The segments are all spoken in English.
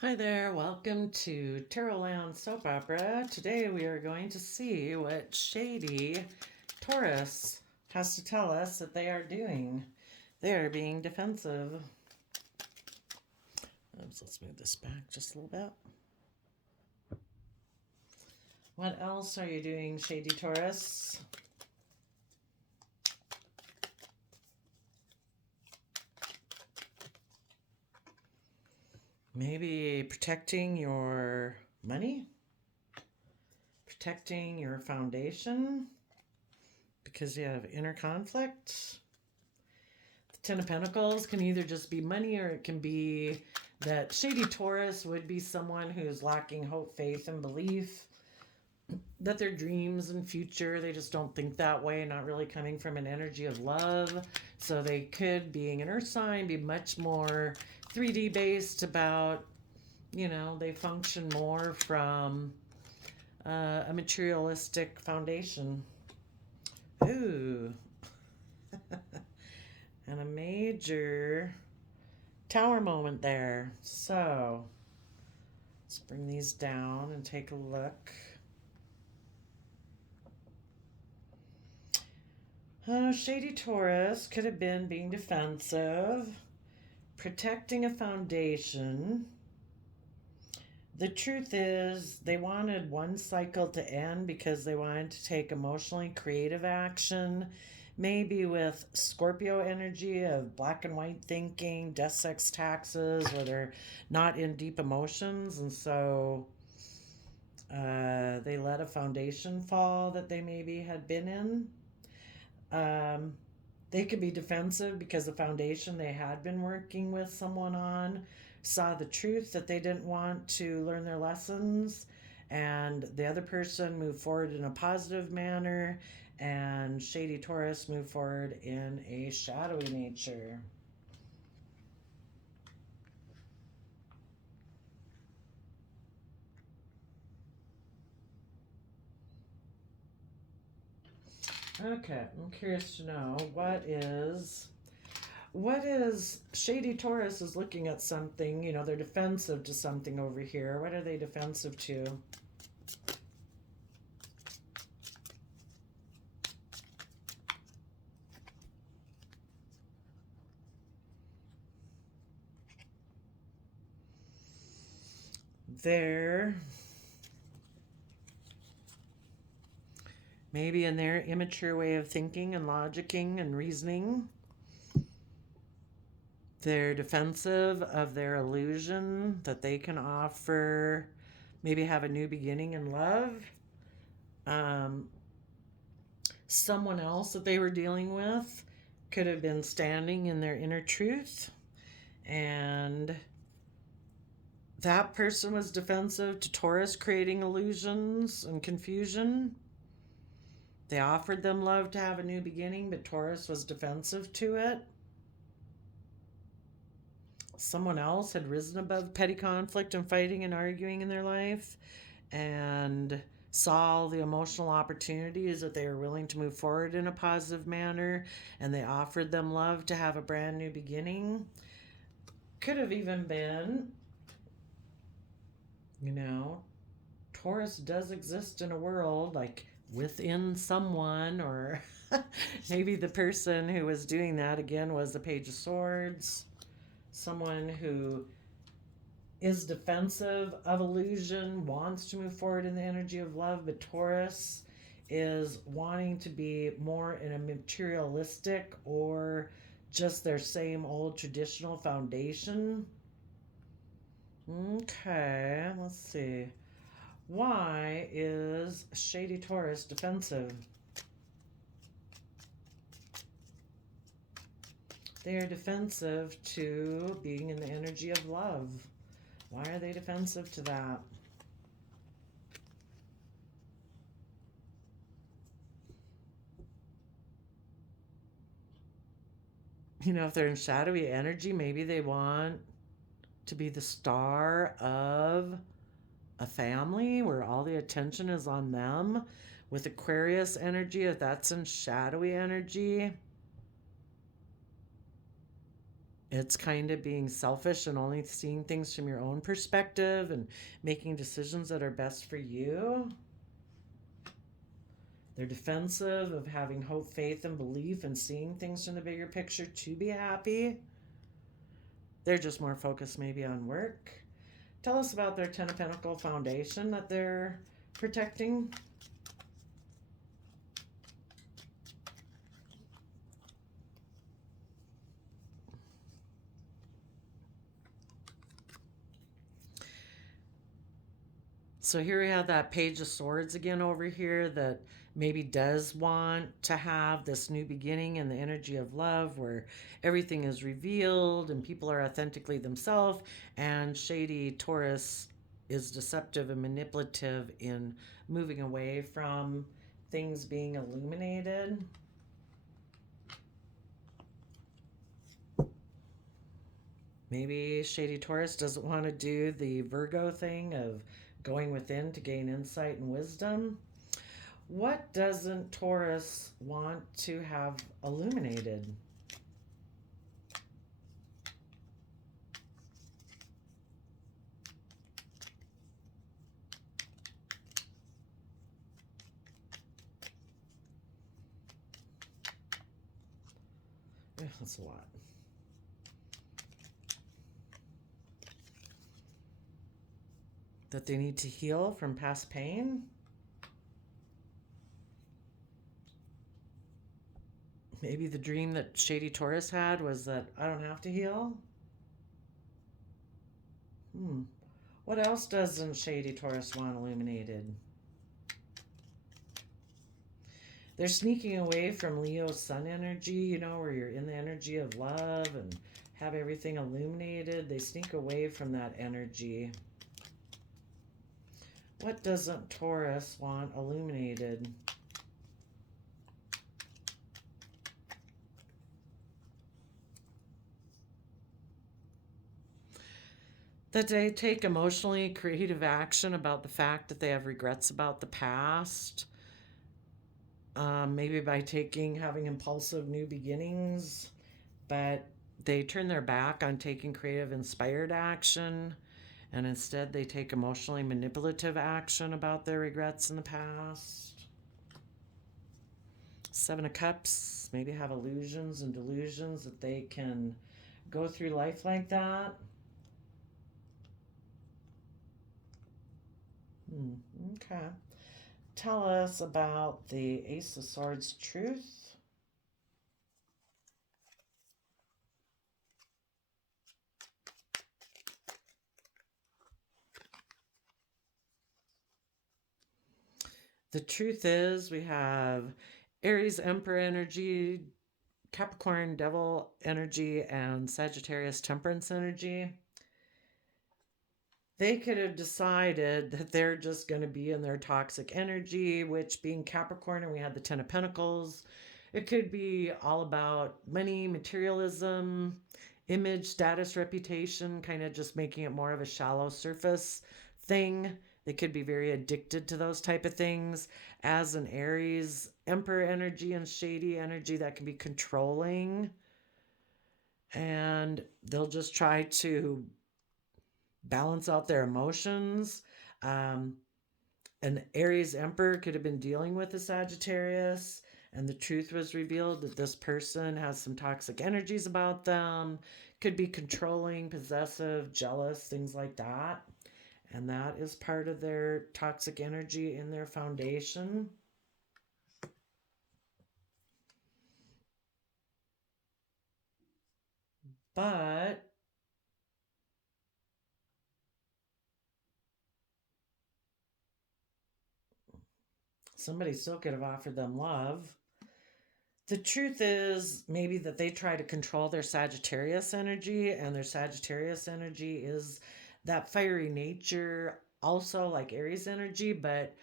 Hi there, welcome to Tarotland Soap Opera. Today we are going to see what shady Taurus has to tell us that they are doing. They are being defensive. Oops, let's move this back just a little bit. What else are you doing, shady Taurus? Maybe protecting your money? Protecting your foundation? Because you have inner conflict? The Ten of Pentacles can either just be money, or it can be that shady Taurus would be someone who's lacking hope, faith, and belief that their dreams and future, they just don't think that way, not really coming from an energy of love. So they could, being an earth sign, be much more 3D based about, they function more from a materialistic foundation. Ooh. And a major tower moment there. So let's bring these down and take a look. Shady Taurus could have been being defensive, protecting a foundation. The truth is, they wanted one cycle to end because they wanted to take emotionally creative action, maybe with Scorpio energy of black and white thinking, death, sex, taxes, where they're not in deep emotions. And so they let a foundation fall that they maybe had been in. They could be defensive because the foundation they had been working with someone on saw the truth that they didn't want to learn their lessons, and the other person moved forward in a positive manner, and shady Taurus moved forward in a shadowy nature. Okay, I'm curious to know what is shady Taurus is looking at something, they're defensive to something over here. What are they defensive to? They're maybe in their immature way of thinking and logicking and reasoning. They're defensive of their illusion that they can offer, maybe have a new beginning in love. Someone else that they were dealing with could have been standing in their inner truth, and that person was defensive to Taurus creating illusions and confusion. They offered them love to have a new beginning, but Taurus was defensive to it. Someone else had risen above petty conflict and fighting and arguing in their life and saw the emotional opportunities that they were willing to move forward in a positive manner, and they offered them love to have a brand new beginning. Could have even been, Taurus does exist in a world, like within someone, or maybe the person who was doing that again was the Page of Swords, someone who is defensive of illusion, wants to move forward in the energy of love, but Taurus is wanting to be more in a materialistic or just their same old traditional foundation. Okay, let's see. Why is shady Taurus defensive? They are defensive to being in the energy of love. Why are they defensive to that? If they're in shadowy energy, maybe they want to be the star of a family where all the attention is on them. With Aquarius energy, if that's in shadowy energy, It's kind of being selfish and only seeing things from your own perspective and making decisions that are best for you. They're defensive of having hope, faith, and belief and seeing things from the bigger picture to be happy. They're just more focused maybe on work. Tell us about their Ten of Pentacle foundation that they're protecting. So here we have that Page of Swords again over here that maybe does want to have this new beginning and the energy of love where everything is revealed and people are authentically themselves, and shady Taurus is deceptive and manipulative in moving away from things being illuminated. Maybe shady Taurus doesn't want to do the Virgo thing of going within to gain insight and wisdom. What doesn't Taurus want to have illuminated? Yeah, that's a lot. That they need to heal from past pain. Maybe the dream that shady Taurus had was that I don't have to heal. What else doesn't shady Taurus want illuminated? They're sneaking away from Leo sun energy, you know, where you're in the energy of love and have everything illuminated. They sneak away from that energy. What doesn't Taurus want illuminated? That they take emotionally creative action about the fact that they have regrets about the past. Maybe by having impulsive new beginnings, but they turn their back on taking creative, inspired action, and instead they take emotionally manipulative action about their regrets in the past. Seven of Cups, maybe have illusions and delusions that they can go through life like that. Okay. Tell us about the Ace of Swords truth. The truth is we have Aries Emperor energy, Capricorn Devil energy, and Sagittarius Temperance energy. They could have decided that they're just going to be in their toxic energy, which being Capricorn, and we had the Ten of Pentacles, it could be all about money, materialism, image, status, reputation, kind of just making it more of a shallow surface thing. They could be very addicted to those type of things. As an Aries, Emperor energy and shady energy, that can be controlling. And they'll just try to balance out their emotions. An Aries Emperor could have been dealing with a Sagittarius, and the truth was revealed that this person has some toxic energies about them, could be controlling, possessive, jealous, things like that. And that is part of their toxic energy in their foundation. But somebody still could have offered them love. The truth is maybe that they try to control their Sagittarius energy, and their Sagittarius energy is that fiery nature, also like Aries energy, but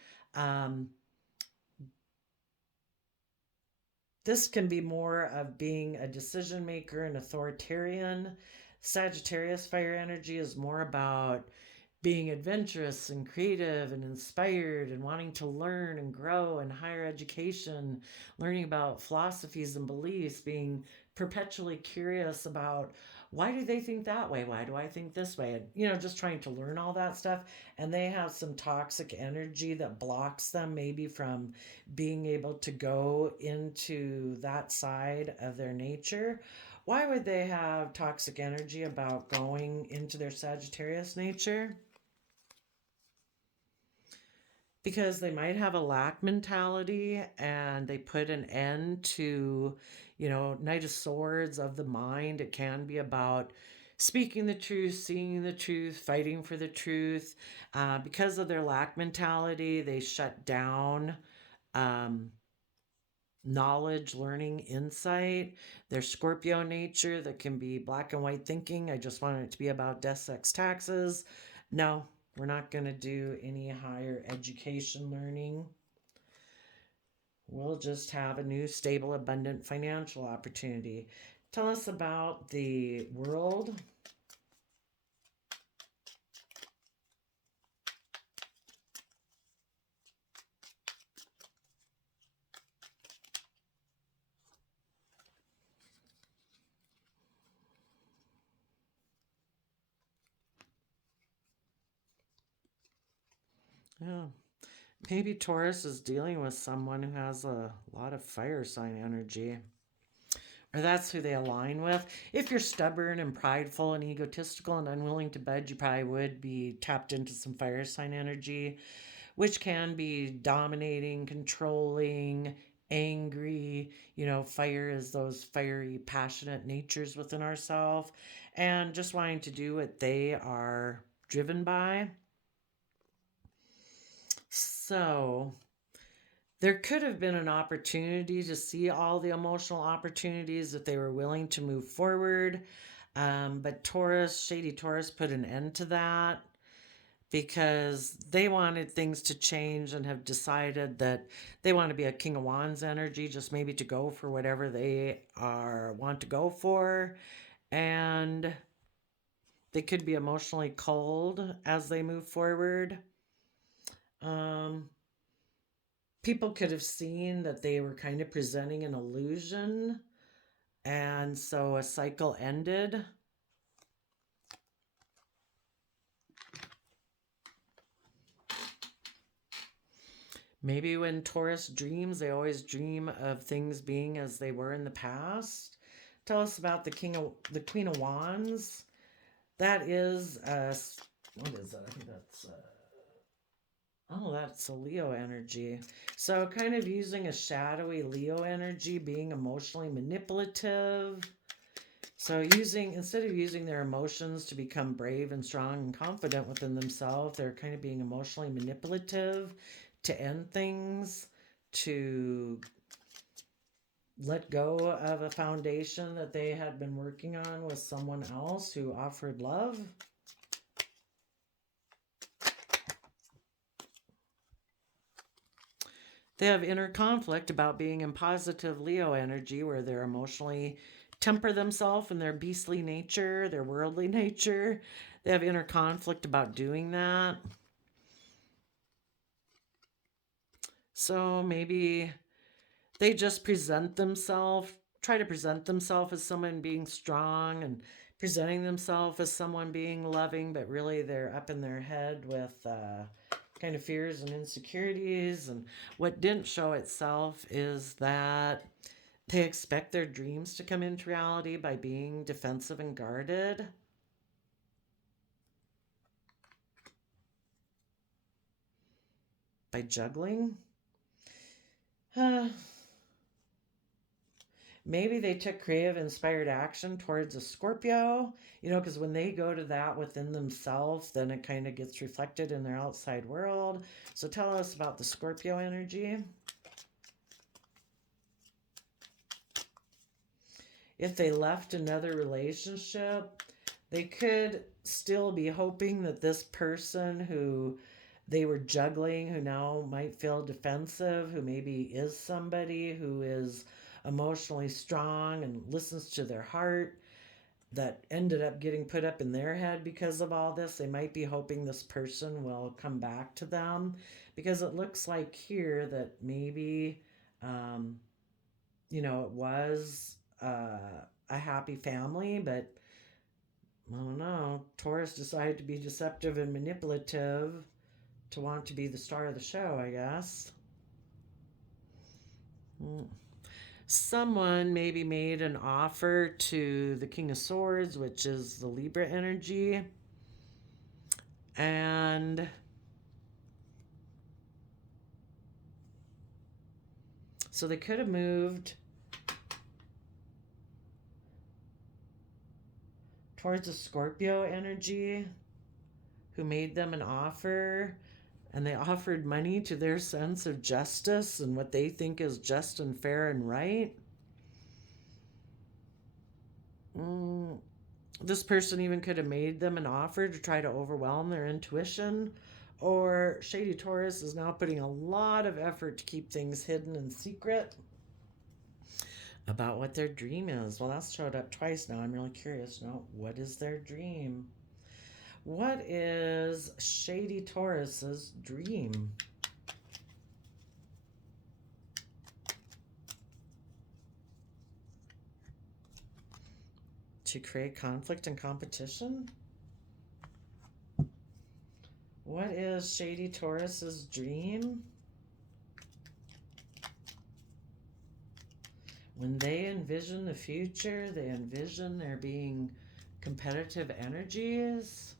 this can be more of being a decision maker and authoritarian. Sagittarius fire energy is more about being adventurous and creative and inspired and wanting to learn and grow in higher education, learning about philosophies and beliefs, being perpetually curious about why do they think that way? Why do I think this way? And, you know, just trying to learn all that stuff. And they have some toxic energy that blocks them maybe from being able to go into that side of their nature. Why would they have toxic energy about going into their Sagittarius nature? Because they might have a lack mentality and they put an end to, you know, Knight of Swords of the mind. It can be about speaking the truth, seeing the truth, fighting for the truth. Because of their lack mentality, they shut down um, knowledge, learning, insight. Their Scorpio nature that can be black and white thinking. I just want it to be about death, sex, taxes. No, we're not going to do any higher education learning. We'll just have a new, stable, abundant financial opportunity. Tell us about the world. Yeah. Maybe Taurus is dealing with someone who has a lot of fire sign energy, or that's who they align with. If you're stubborn and prideful and egotistical and unwilling to budge, you probably would be tapped into some fire sign energy, which can be dominating, controlling, angry. You know, fire is those fiery, passionate natures within ourselves, and just wanting to do what they are driven by. So, there could have been an opportunity to see all the emotional opportunities if they were willing to move forward. But Taurus, Shady Taurus, put an end to that because they wanted things to change and have decided that they want to be a King of Wands energy, just maybe to go for whatever they are want to go for. And they could be emotionally cold as they move forward. Um, People could have seen that they were kind of presenting an illusion, and so a cycle ended. Maybe when Taurus dreams, they always dream of things being as they were in the past. Tell us about the Queen of Wands. That is what is that? I think that's oh, that's a Leo energy. So kind of using a shadowy Leo energy, being emotionally manipulative. So using instead of using their emotions to become brave and strong and confident within themselves, they're kind of being emotionally manipulative to end things, to let go of a foundation that they had been working on with someone else who offered love. They have inner conflict about being in positive Leo energy where they're emotionally temper themselves in their beastly nature, their worldly nature. They have inner conflict about doing that. So maybe they just present themselves, try to present themselves as someone being strong and presenting themselves as someone being loving, but really they're up in their head with kind of fears and insecurities. And what didn't show itself is that they expect their dreams to come into reality by being defensive and guarded. By juggling. Uh, Maybe they took creative, inspired action towards a Scorpio, you know, because when they go to that within themselves, then it kind of gets reflected in their outside world. So tell us about the Scorpio energy. If they left another relationship, they could still be hoping that this person who they were juggling, who now might feel defensive, who maybe is somebody who is emotionally strong and listens to their heart, that ended up getting put up in their head because of all this. They might be hoping this person will come back to them because it looks like here that maybe, um, you know, it was a happy family, but I don't know. Taurus decided to be deceptive and manipulative to want to be the star of the show, I guess. Someone maybe made an offer to the King of Swords, which is the Libra energy. And so they could have moved towards a Scorpio energy who made them an offer, and they offered money to their sense of justice and what they think is just and fair and right. This person even could have made them an offer to try to overwhelm their intuition. Or Shady Taurus is now putting a lot of effort to keep things hidden and secret about what their dream is. Well, that's showed up twice now. I'm really curious now. What is their dream? What is Shady Taurus's dream? To create conflict and competition? What is Shady Taurus's dream? When they envision the future, they envision there being competitive energies.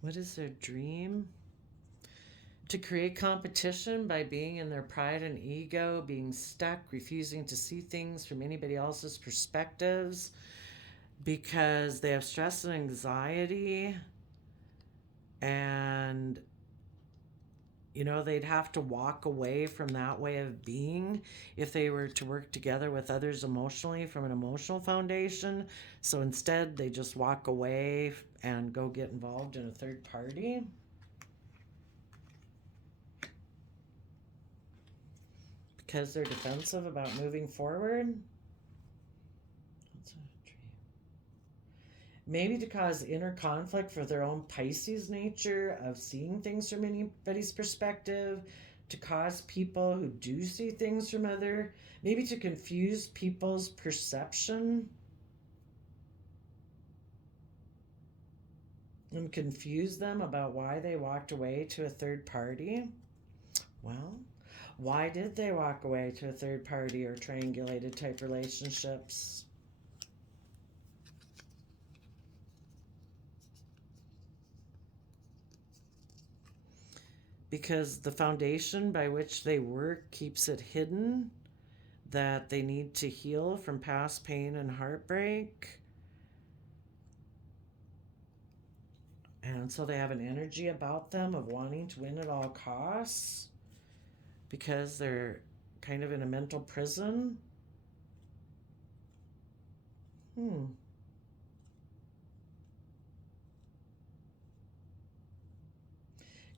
What is their dream? To create competition by being in their pride and ego, being stuck, refusing to see things from anybody else's perspectives because they have stress and anxiety. And, they'd have to walk away from that way of being if they were to work together with others emotionally from an emotional foundation. So instead, they just walk away and go get involved in a third party. Because they're defensive about moving forward. That's a dream. Maybe to cause inner conflict for their own Pisces nature of seeing things from anybody's perspective, to cause people who do see things from other, maybe to confuse people's perception and confuse them about why they walked away to a third party. Well, why did they walk away to a third party or triangulated type relationships? Because the foundation by which they work keeps it hidden, that they need to heal from past pain and heartbreak. And so they have an energy about them of wanting to win at all costs because they're kind of in a mental prison.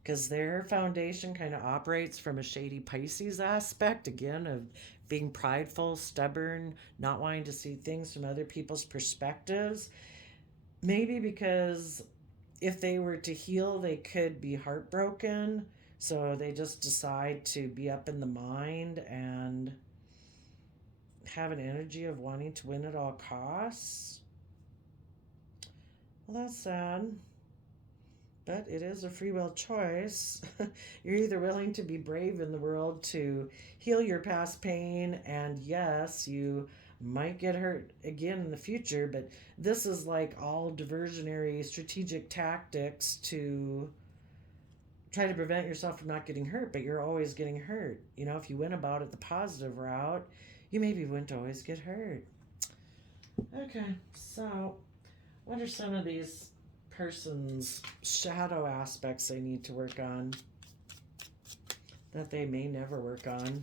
Because their foundation kind of operates from a shady Pisces aspect, again, of being prideful, stubborn, not wanting to see things from other people's perspectives. Maybe because if they were to heal, they could be heartbroken. So they just decide to be up in the mind and have an energy of wanting to win at all costs. Well, that's sad. But it is a free will choice. You're either willing to be brave in the world to heal your past pain, and yes, you might get hurt again in the future, but this is like all diversionary strategic tactics to try to prevent yourself from not getting hurt, but you're always getting hurt. If you went about it the positive route, you maybe wouldn't always get hurt. Okay, so what are some of these person's shadow aspects they need to work on that they may never work on?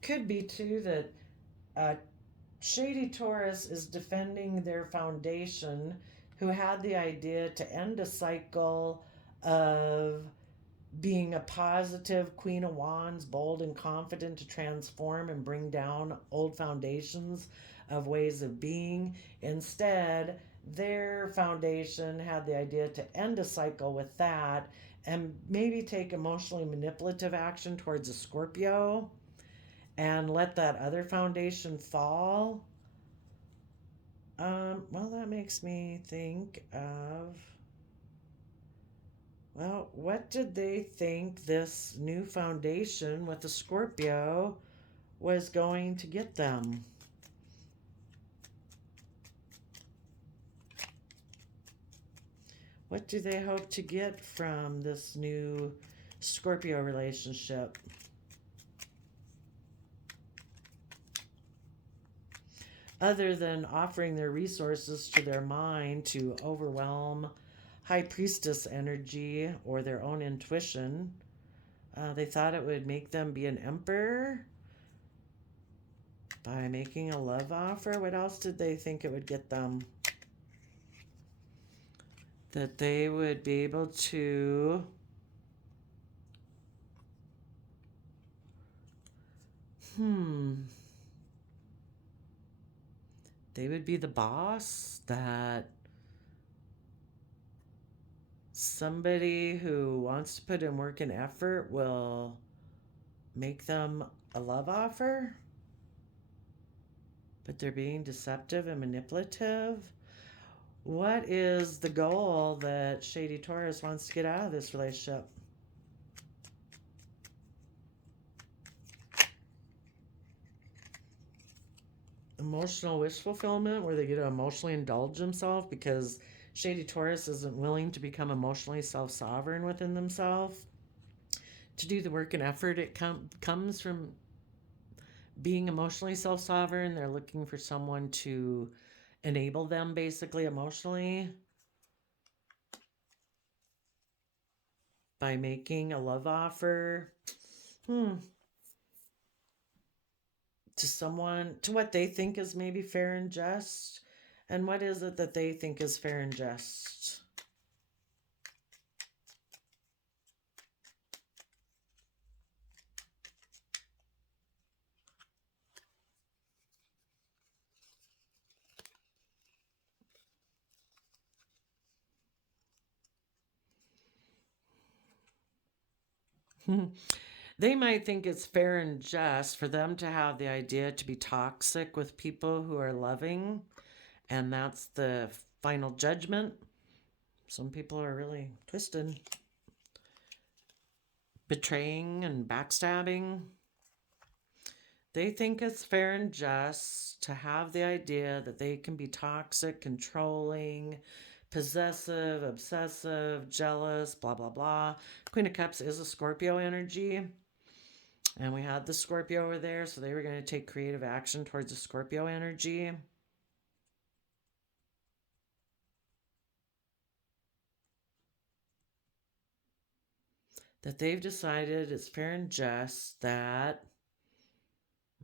Could be too that Shady Taurus is defending their foundation, who had the idea to end a cycle of being a positive Queen of Wands, bold and confident to transform and bring down old foundations of ways of being. Instead, their foundation had the idea to end a cycle with that and maybe take emotionally manipulative action towards a Scorpio and let that other foundation fall. Well, that makes me think of, well, what did they think this new foundation with the Scorpio was going to get them? What do they hope to get from this new Scorpio relationship? Other than offering their resources to their mind to overwhelm High Priestess energy or their own intuition, they thought it would make them be an emperor by making a love offer. What else did they think it would get them? That they would be able to they would be the boss, that somebody who wants to put in work and effort will make them a love offer, but they're being deceptive and manipulative. What is the goal that Shady Taurus wants to get out of this relationship? Emotional wish fulfillment, where they get to emotionally indulge themselves because Shady Taurus isn't willing to become emotionally self-sovereign within themselves. To do the work and effort, it comes from being emotionally self-sovereign. They're looking for someone to enable them, basically, emotionally, by making a love offer to someone, to what they think is maybe fair and just. And what is it that they think is fair and just? They might think it's fair and just for them to have the idea to be toxic with people who are loving, and that's the final judgment. Some people are really twisted, betraying and backstabbing. They think it's fair and just to have the idea that they can be toxic, controlling, possessive, obsessive, jealous, blah, blah, blah. Queen of Cups is a Scorpio energy. And we had the Scorpio over there, so they were going to take creative action towards the Scorpio energy. That they've decided it's fair and just that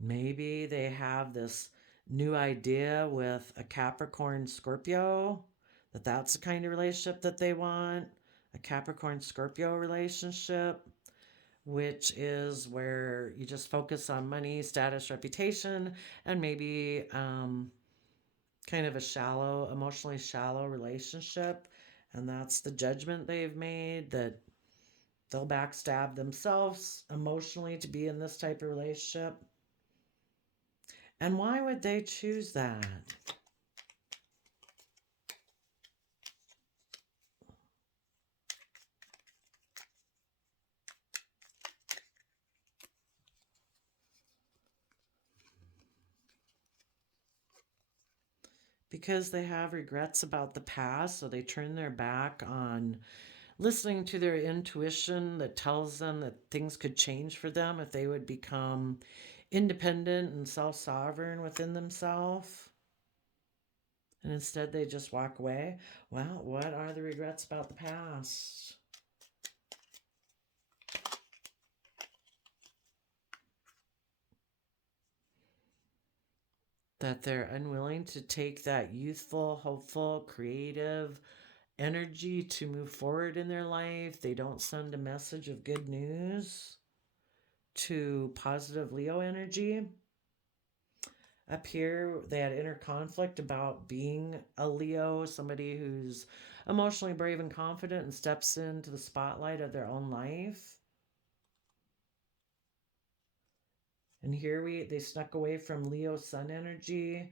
maybe they have this new idea with a Capricorn Scorpio, that that's the kind of relationship that they want, a Capricorn Scorpio relationship, which is where you just focus on money, status, reputation, and maybe kind of a shallow, emotionally shallow relationship. And that's the judgment they've made, that they'll backstab themselves emotionally to be in this type of relationship. And why would they choose that? Because they have regrets about the past, so they turn their back on listening to their intuition that tells them that things could change for them if they would become independent and self-sovereign within themselves. And instead they just walk away. Well, what are the regrets about the past? That they're unwilling to take that youthful, hopeful, creative energy to move forward in their life. They don't send a message of good news to positive Leo energy. Up here, they had inner conflict about being a Leo, somebody who's emotionally brave and confident and steps into the spotlight of their own life. And here they snuck away from Leo sun energy.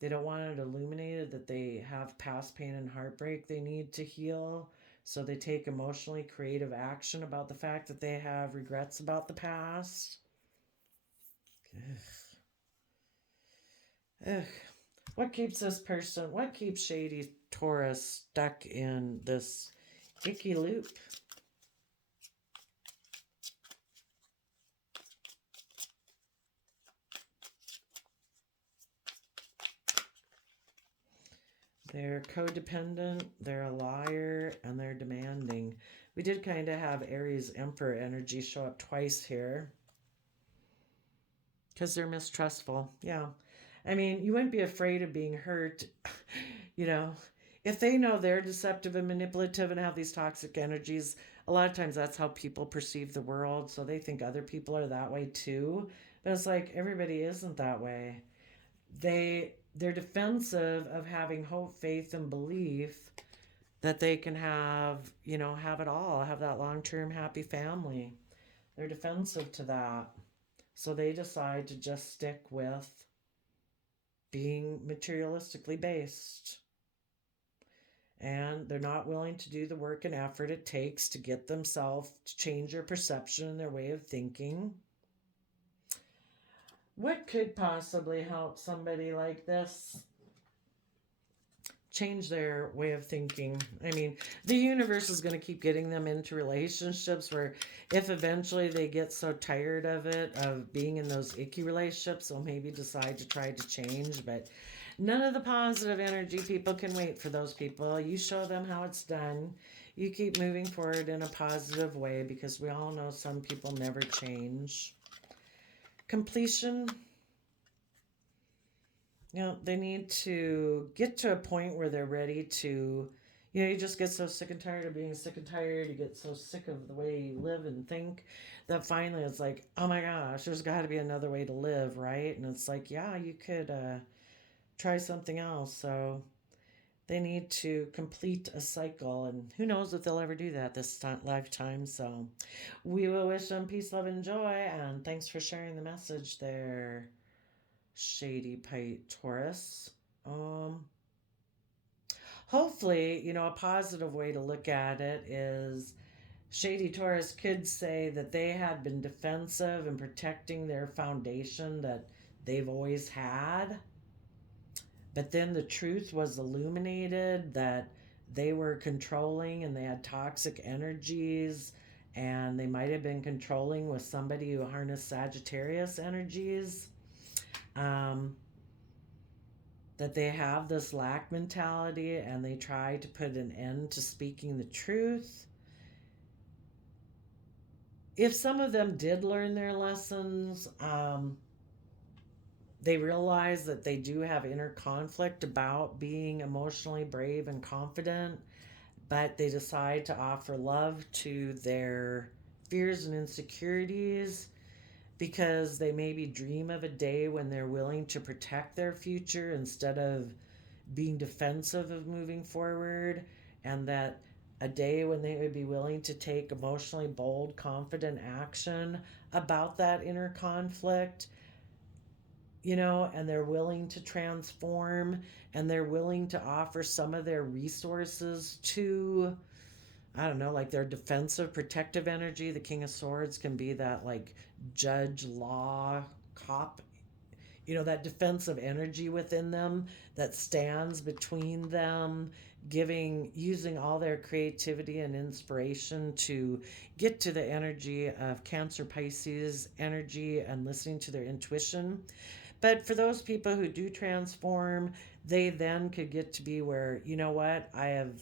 They don't want it illuminated that they have past pain and heartbreak they need to heal. So they take emotionally creative action about the fact that they have regrets about the past. Ugh. Ugh. What keeps Shady Taurus stuck in this icky loop? They're codependent, they're a liar, and they're demanding. We did kind of have Aries Emperor energy show up twice here because they're mistrustful. Yeah. I mean, you wouldn't be afraid of being hurt, you know. If they know they're deceptive and manipulative and have these toxic energies, a lot of times that's how people perceive the world. So they think other people are that way too. But it's like everybody isn't that way. They're defensive of having hope, faith, and belief that they can have, have it all, have that long-term happy family. They're defensive to that. So they decide to just stick with being materialistically based. And they're not willing to do the work and effort it takes to get themselves to change their perception and their way of thinking. What could possibly help somebody like this change their way of thinking? I mean, the universe is going to keep getting them into relationships where if eventually they get so tired of it, of being in those icky relationships, they'll maybe decide to try to change. But none of the positive energy people can wait for those people. You show them how it's done. You keep moving forward in a positive way because we all know some people never change. Completion. They need to get to a point where they're ready to, you just get so sick and tired of being sick and tired. You get so sick of the way you live and think that finally it's like, oh my gosh, there's got to be another way to live, right? And it's like, yeah, you could try something else. So they need to complete a cycle, and who knows if they'll ever do that this lifetime. So we will wish them peace, love, and joy, and thanks for sharing the message there, Shady Pite Taurus. Hopefully, a positive way to look at it is Shady Taurus could say that they had been defensive and protecting their foundation that they've always had. But then the truth was illuminated that they were controlling and they had toxic energies, and they might have been controlling with somebody who harnessed Sagittarius energies. That they have this lack mentality and they try to put an end to speaking the truth. If some of them did learn their lessons, they realize that they do have inner conflict about being emotionally brave and confident, but they decide to offer love to their fears and insecurities because they maybe dream of a day when they're willing to protect their future instead of being defensive of moving forward, and that a day when they would be willing to take emotionally bold, confident action about that inner conflict, and they're willing to transform and they're willing to offer some of their resources to, I don't know, like their defensive, protective energy. The King of Swords can be that like judge, law, cop, that defensive energy within them that stands between them, using all their creativity and inspiration to get to the energy of Cancer, Pisces energy and listening to their intuition. But for those people who do transform, they then could get to be where, what, I'm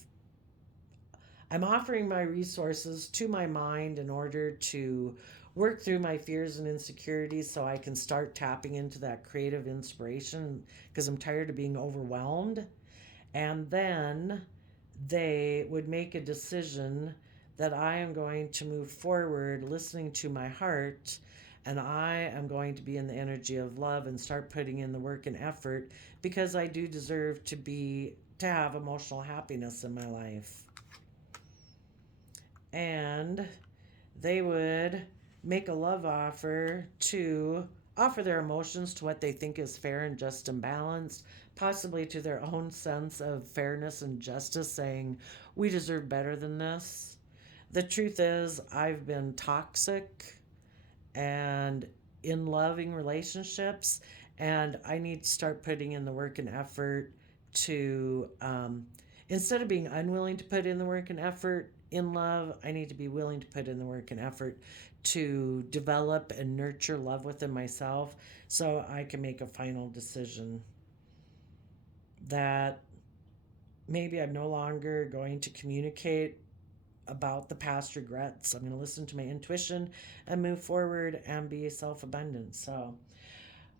offering my resources to my mind in order to work through my fears and insecurities so I can start tapping into that creative inspiration because I'm tired of being overwhelmed. And then they would make a decision that I am going to move forward listening to my heart And I am going to be in the energy of love and start putting in the work and effort because I do deserve to have emotional happiness in my life. And they would make a love offer to offer their emotions to what they think is fair and just and balanced, possibly to their own sense of fairness and justice, saying, we deserve better than this. The truth is, I've been toxic and in loving relationships, and I need to start putting in the work and effort to, instead of being unwilling to put in the work and effort in love, I need to be willing to put in the work and effort to develop and nurture love within myself so I can make a final decision that maybe I'm no longer going to communicate about the past regrets. I'm going to listen to my intuition and move forward and be self abundant. So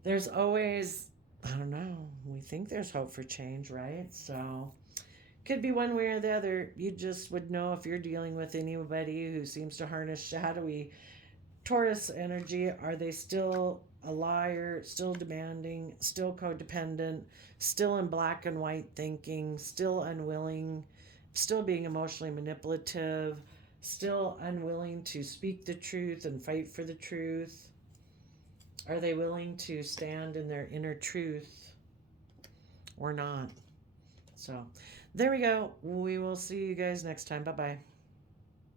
there's always, I don't know, we think there's hope for change, right? So could be one way or the other. You just would know if you're dealing with anybody who seems to harness shadowy Taurus energy. Are they still a liar, still demanding, still codependent, still in black and white thinking, still unwilling, still being emotionally manipulative, still unwilling to speak the truth and fight for the truth? Are they willing to stand in their inner truth or not? So there we go. We will see you guys next time. Bye bye.